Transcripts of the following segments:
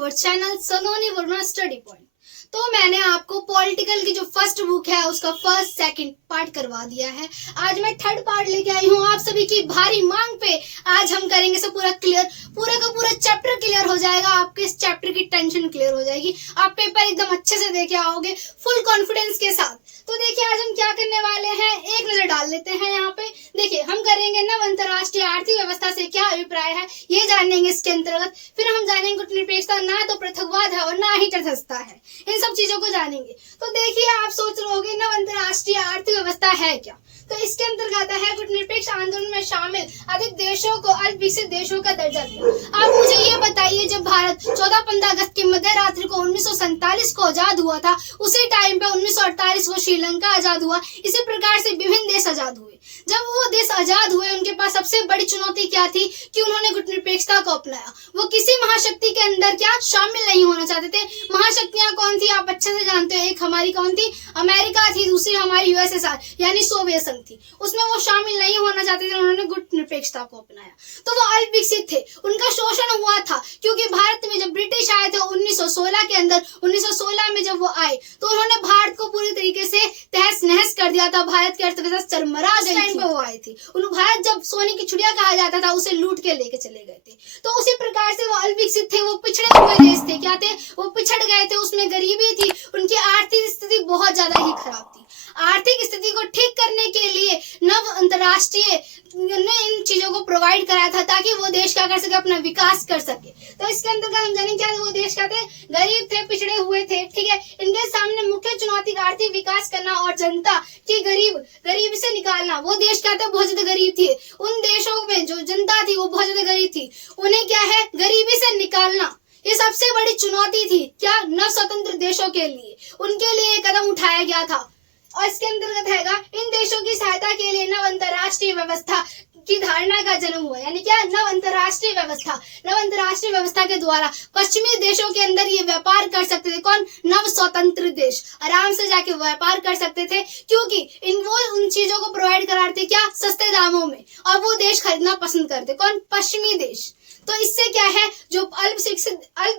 Our channel Saloni Verma study point. तो मैंने आपको पॉलिटिकल की जो फर्स्ट बुक है उसका फर्स्ट सेकंड पार्ट करवा दिया है। आज मैं थर्ड पार्ट लेके आई हूँ आप सभी की भारी मांग पे। आज हम करेंगे इसे पूरा क्लियर, पूरा का पूरा चैप्टर क्लियर हो जाएगा। आपके इस चैप्टर की टेंशन क्लियर हो जाएगी। आप पेपर एकदम अच्छे से देके आओगे फुल कॉन्फिडेंस के साथ। तो देखिए आज हम क्या करने वाले हैं, एक नजर डाल लेते हैं यहाँ पे। देखिए हम करेंगे नव अंतरराष्ट्रीय आर्थिक व्यवस्था से क्या अभिप्राय है ये जानेंगे इसके अंतर्गत। फिर हम जानेंगे गुटनिरपेक्षता ना तो पृथकवाद है और ना ही तटस्थता है, इन सब चीजों को जानेंगे। तो देखिए आप सोच रहे होंगे नव अंतरराष्ट्रीय आर्थिक व्यवस्था है क्या। तो इसके अंतर्गत है गुटनिरपेक्ष आंदोलन में शामिल अधिक देशों को अल्प विकसित देशों का दर्जा दिया। आप मुझे ये बताइए, जब भारत 14-15 अगस्त की मध्य रात्रि को 1947 को आजाद हुआ था, उसी टाइम पे 1948 को श्रीलंका आजाद हुआ। इसी प्रकार से विभिन्न देश आजाद हुए। जब वो देश आजाद हुए उनके पास सबसे बड़ी चुनौती क्या थी कि उन्होंने गुटनिरपेक्षता को अपनाया। वो किसी महाशक्ति के अंदर क्या शामिल नहीं होना चाहते थे। महाशक्तियां कौन थी आप अच्छे से जानते हो। एक हमारी कौन थी, अमेरिका थी, दूसरी हमारी यूएसएसआर यानी सोवियत संघ थी। उसमें वो शामिल नहीं होना चाहते थे, उन्होंने गुटनिरपेक्षता को अपनाया। तो वो अल्प विकसित थे, उनका शोषण हुआ था क्योंकि भारत में जब ब्रिटिश आए थे 1916 के अंदर, 1916 में जब वो आए तो उन्होंने भारत को पूरी तरीके से तहस नहस कर दिया था। भारत की अर्थव्यवस्था चरमरा गई थी। वो आए थे, भारत जब सोने की चिड़िया कहा जाता था उसे लूट के लेके चले गए थे। तो उसी प्रकार से वो अल्प विकसित थे, वो पिछड़े हुए देश थे। क्या थे, वो पिछड़ गए थे, उसमें गरीबी थी, उनकी आर्थिक स्थिति बहुत ज्यादा ही खराब थी। आर्थिक स्थिति को ठीक करने के लिए नव अंतरराष्ट्रीय ने इन चीजों को प्रोवाइड कराया था ताकि वो देश क्या कर सके, अपना विकास कर सके। तो इसके अंतर्गत हम जानेंगे क्या वो देश क्या थे, गरीब थे, पिछड़े हुए थे। ठीक है, इनके सामने मुख्य चुनौती आर्थिक विकास करना और जनता की गरीबी से निकालना। वो देश क्या थे, बहुत ज्यादा गरीब थे। उन देशों में जो जनता थी वो बहुत ज्यादा गरीब थी, उन्हें क्या है गरीबी से निकालना, ये सबसे बड़ी चुनौती थी क्या नव स्वतंत्र देशों के लिए। उनके लिए कदम उठाया गया था। और इसके अंतर्गत हैगा इन देशों की सहायता के लिए नव अंतरराष्ट्रीय व्यवस्था की धारणा का जन्म हुआ। यानी क्या, नव अंतरराष्ट्रीय व्यवस्था। नव अंतरराष्ट्रीय व्यवस्था के द्वारा पश्चिमी देशों के अंदर ये व्यापार कर सकते थे। कौन, नव स्वतंत्र देश आराम से जाके व्यापार कर सकते थे क्योंकि वो उन चीजों को प्रोवाइड कराते क्या, सस्ते दामों में, और वो देश खरीदना पसंद करते। कौन, पश्चिमी देश। तो इससे क्या है, जो अल्प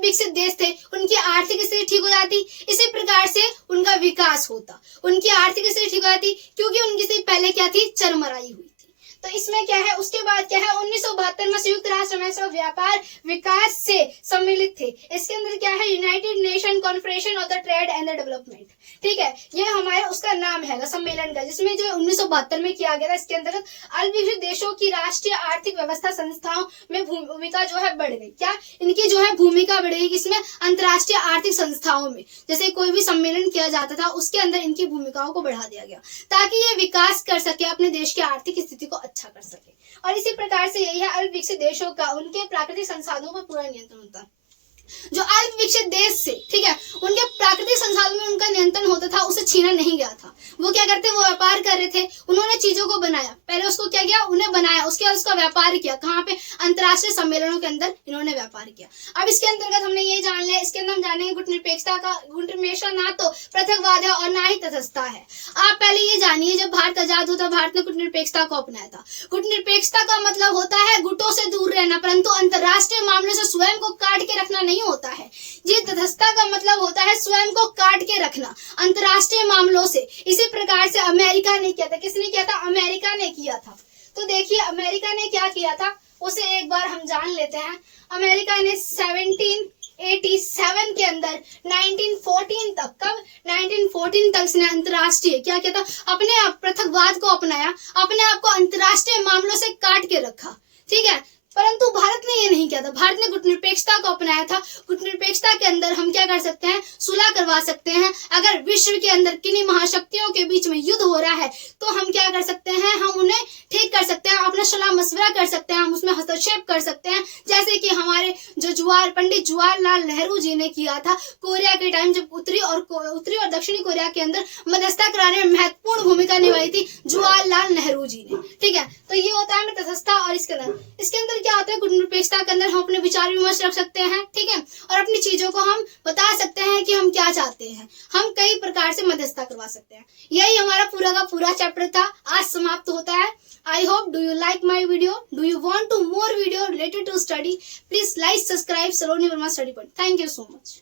विकसित देश थे उनकी आर्थिक स्थिति ठीक हो जाती। इसी प्रकार से उनका विकास होता, उनकी आर्थिक स्थिति ठीक हो जाती क्योंकि उनकी स्थिति पहले क्या थी, चरमराई हुई। तो इसमें क्या है, उसके बाद क्या है, 1972 में संयुक्त राष्ट्र में व्यापार विकास से सम्मिलित थे। इसके अंदर क्या है, United Nation conference of the trade and the development. ठीक है, ये हमारे उसका नाम है सम्मेलन का, जिसमें जो 1972 में किया गया था। इसके अंतर्गत अल्प विकसित देशों की राष्ट्रीय आर्थिक व्यवस्था संस्थाओं में भूमिका जो है बढ़ गई। क्या, इनकी जो है भूमिका बढ़ गई, किसमें, अंतर्राष्ट्रीय आर्थिक संस्थाओं में। जैसे कोई भी सम्मेलन किया जाता था उसके अंदर इनकी भूमिकाओं को बढ़ा दिया गया ताकि ये विकास कर सके, अपने देश की आर्थिक स्थिति को अच्छा कर सके। और इसी प्रकार से यही है अल्प विकसित देशों का, उनके प्राकृतिक संसाधनों पर पूरा नियंत्रण होता है। जो अल्प विकसित देश से, ठीक है, उनके प्राकृतिक संसाधन में उनका नियंत्रण होता था, उसे छीना नहीं गया था। वो क्या करते, वो व्यापार कर रहे थे, उन्होंने चीजों को बनाया। पहले उसको क्या किया, उन्हें बनाया, उसके बाद उसका व्यापार किया। कहाँ पे, अंतरराष्ट्रीय सम्मेलनों के अंदर इन्होंने व्यापार किया। अब इसके अंतर्गत हमने ये जान लिया, इसके अंदर हम जानेंगे गुटनिरपेक्षता का। गुटनिरपेक्षता ना तो पृथकवाद है और ना ही तटस्थता है। आप पहले ये जानिए, जब भारत आजाद हुआ भारत ने गुटनिरपेक्षता को अपनाया था। गुटनिरपेक्षता का मतलब होता है गुटों से दूर रहना, परंतु अंतरराष्ट्रीय मामलों से स्वयं को काट के रखना नहीं होता है। ये तटस्थता का मतलब होता है स्वयं को काट के रखना अंतरराष्ट्रीय मामलों से। इसी प्रकार से अमेरिका ने किया था। किसने किया था, अमेरिका ने किया था। तो देखिए अमेरिका ने क्या किया था उसे एक बार हम जान लेते हैं। अमेरिका ने 1787 के अंदर 1914 तक, कब, 1914 तक इसने अंतरराष्ट्रीय क्या किया था, अपने आप पृथकवाद को अपनाया, अपने आप को अंतरराष्ट्रीय मामलों से काट के रखा। ठीक है, परंतु भारत ने ये नहीं किया था। भारत ने गुटनिरपेक्षता को अपनाया था। गुटनिरपेक्षता के अंदर हम क्या कर सकते हैं, सुलह करवा सकते हैं। अगर विश्व के अंदर किन्हीं महाशक्तियों के बीच में युद्ध हो रहा है तो हम क्या कर सकते हैं, हम उन्हें ठीक कर सकते हैं, अपना सलाह मशवरा कर सकते हैं, हम उसमें हस्तक्षेप कर सकते हैं। जैसे कि हमारे जो पंडित जवाहरलाल नेहरू जी ने किया था कोरिया के टाइम, जब उत्तरी और दक्षिणी कोरिया के अंदर मध्यस्थता कराने में महत्वपूर्ण भूमिका निभाई थी जवाहरलाल नेहरू जी ने। ठीक है, तो ये होता है तटस्थता। और इसके अंदर क्या होता है, गुटनिरपेक्षता के अंदर हम अपने विचार विमर्श रख सकते हैं। ठीक है, और अपनी चीजों को हम बता सकते हैं कि हम क्या चाहते हैं। हम कई प्रकार से मध्यस्थता करवा सकते हैं। यही हमारा पूरा का पूरा चैप्टर था, आज समाप्त होता है। I hope do you like my video? Do you want to more video related to study? Please like, subscribe Saloni Verma Study Point. Thank you so much.